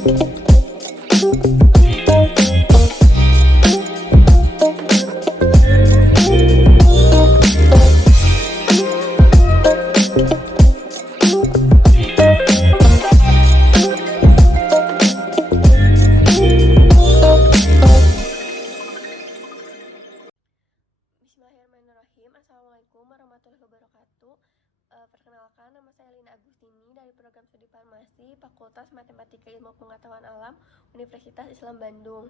Bismillahirrahmanirrahim. Assalamualaikum warahmatullahi wabarakatuh. Perkenalkan, nama saya Lina Agustini dari Program Studi Farmasi Fakultas Matematika Ilmu Pengetahuan Alam Universitas Islam Bandung.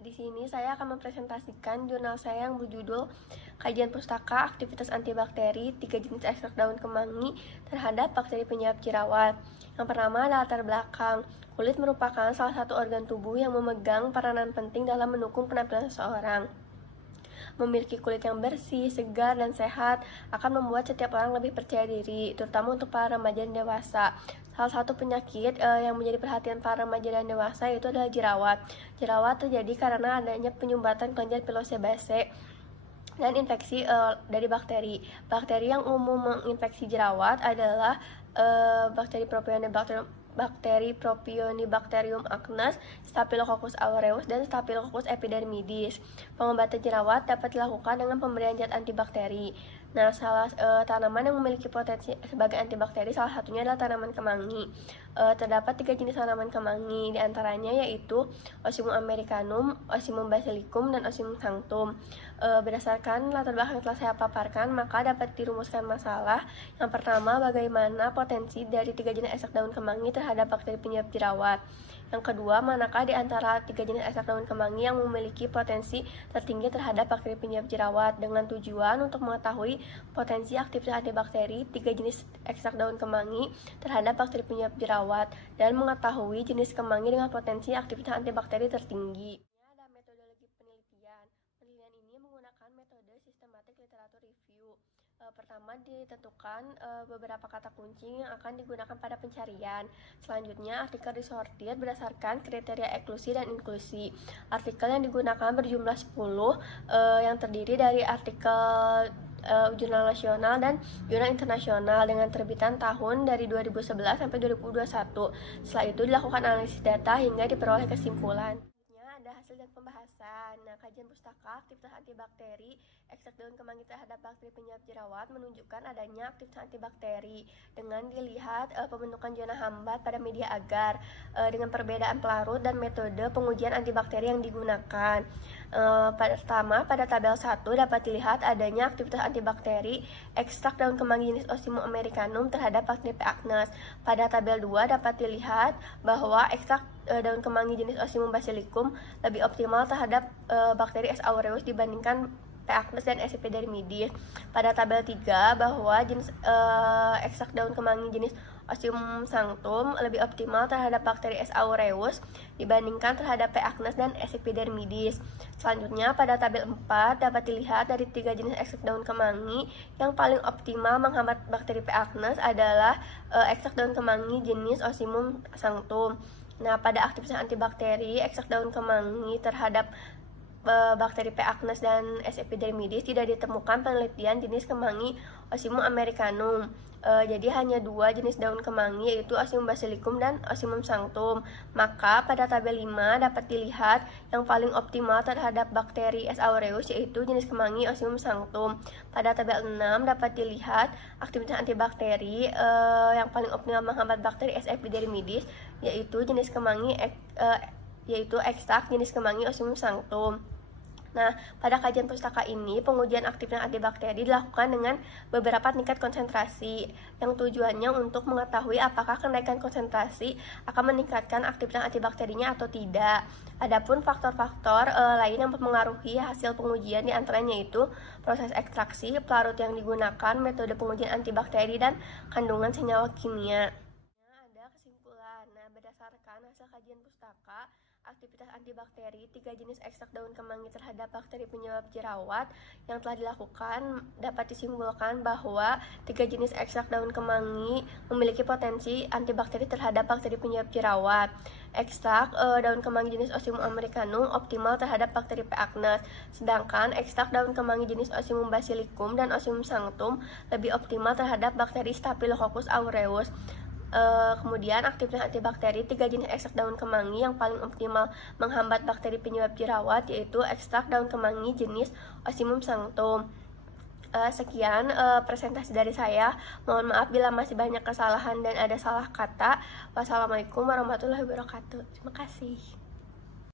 Di sini saya akan mempresentasikan jurnal saya yang berjudul Kajian Pustaka Aktivitas Antibakteri 3 jenis ekstrak daun kemangi terhadap bakteri penyebab jerawat. Yang pertama, latar belakang. Kulit merupakan salah satu organ tubuh yang memegang peranan penting dalam mendukung penampilan seseorang. Memiliki kulit yang bersih, segar, dan sehat akan membuat setiap orang lebih percaya diri, terutama untuk para remaja dan dewasa. Salah satu penyakit yang menjadi perhatian para remaja dan dewasa itu adalah jerawat. Jerawat terjadi karena adanya penyumbatan kelenjar pilosebase dan infeksi dari bakteri. Bakteri yang umum menginfeksi jerawat adalah bakteri Propionibacterium acnes, Staphylococcus aureus, dan Staphylococcus epidermidis. Pengobatan jerawat dapat dilakukan dengan pemberian zat antibakteri. Nah, tanaman yang memiliki potensi sebagai antibakteri salah satunya adalah tanaman kemangi. Terdapat 3 jenis tanaman kemangi, diantaranya yaitu Osimum americanum, Osimum basilicum, dan Osimum sanctum. Berdasarkan latar belakang yang telah saya paparkan, maka dapat dirumuskan masalah. Yang pertama, bagaimana potensi dari 3 jenis ekstrak daun kemangi terhadap bakteri penyebab jerawat. Yang kedua, manakah di antara 3 jenis ekstrak daun kemangi yang memiliki potensi tertinggi terhadap bakteri penyebab jerawat, dengan tujuan untuk mengetahui potensi aktivitas antibakteri 3 jenis ekstrak daun kemangi terhadap bakteri penyebab jerawat dan mengetahui jenis kemangi dengan potensi aktivitas antibakteri tertinggi. Ada metodologi penelitian. Penelitian ini menggunakan metode sistematik literatur review. Pertama, ditentukan beberapa kata kunci yang akan digunakan pada pencarian. Selanjutnya, artikel disortir berdasarkan kriteria eksklusi dan inklusi. Artikel yang digunakan berjumlah 10, yang terdiri dari artikel jurnal nasional dan jurnal internasional dengan terbitan tahun dari 2011 sampai 2021. Setelah itu dilakukan analisis data hingga diperoleh kesimpulan. Ada hasil dan pembahasan. Nah, kajian pustaka aktivitas antibakteri ekstrak daun kemangi terhadap bakteri penyebab jerawat menunjukkan adanya aktivitas antibakteri dengan dilihat pembentukan zona hambat pada media agar dengan perbedaan pelarut dan metode pengujian antibakteri yang digunakan. Pertama, pada tabel 1 dapat dilihat adanya aktivitas antibakteri ekstrak daun kemangi jenis Osimum americanum terhadap bakteri P. acnes. Pada tabel 2 dapat dilihat bahwa ekstrak daun kemangi jenis Osimum basilicum lebih optimal terhadap bakteri S. aureus dibandingkan P. acnes dan S. epidermidis. Pada tabel 3 bahwa jenis ekstrak daun kemangi jenis Osimum sanctum lebih optimal terhadap bakteri S. aureus dibandingkan terhadap P. acnes dan S. epidermidis. Selanjutnya, pada tabel 4 dapat dilihat dari 3 jenis ekstrak daun kemangi yang paling optimal menghambat bakteri P. acnes adalah ekstrak daun kemangi jenis Osimum sanctum. Nah, pada aktivitas antibakteri ekstrak daun kemangi terhadap bakteri P. acnes dan S. epidermidis tidak ditemukan penelitian jenis kemangi Osimum americanum. Jadi hanya 2 jenis daun kemangi, yaitu Osimum basilicum dan Osimum sanctum. Maka pada tabel 5 dapat dilihat yang paling optimal terhadap bakteri S. aureus yaitu jenis kemangi Osimum sanctum. Pada tabel 6 dapat dilihat aktivitas antibakteri yang paling optimal menghambat bakteri S. epidermidis yaitu jenis kemangi yaitu ekstrak jenis kemangi Osimum sanctum. Nah, pada kajian pustaka ini, pengujian aktivitas antibakteri dilakukan dengan beberapa tingkat konsentrasi yang tujuannya untuk mengetahui apakah kenaikan konsentrasi akan meningkatkan aktivitas antibakterinya atau tidak. Adapun faktor-faktor lain yang mempengaruhi hasil pengujian diantaranya itu proses ekstraksi, pelarut yang digunakan, metode pengujian antibakteri, dan kandungan senyawa kimia. Ada kesimpulan. Nah, berdasarkan hasil kajian pustaka, aktivitas antibakteri 3 jenis ekstrak daun kemangi terhadap bakteri penyebab jerawat yang telah dilakukan dapat disimpulkan bahwa 3 jenis ekstrak daun kemangi memiliki potensi antibakteri terhadap bakteri penyebab jerawat. Ekstrak daun kemangi jenis Osimum americanum optimal terhadap bakteri P. acnes, sedangkan ekstrak daun kemangi jenis Osimum basilicum dan Osimum sanctum lebih optimal terhadap bakteri Staphylococcus aureus. Kemudian aktivitas antibakteri 3 jenis ekstrak daun kemangi yang paling optimal menghambat bakteri penyebab jerawat yaitu ekstrak daun kemangi jenis Ocimum sanctum. Sekian presentasi dari saya. Mohon maaf bila masih banyak kesalahan dan ada salah kata. Wassalamualaikum warahmatullahi wabarakatuh. Terima kasih.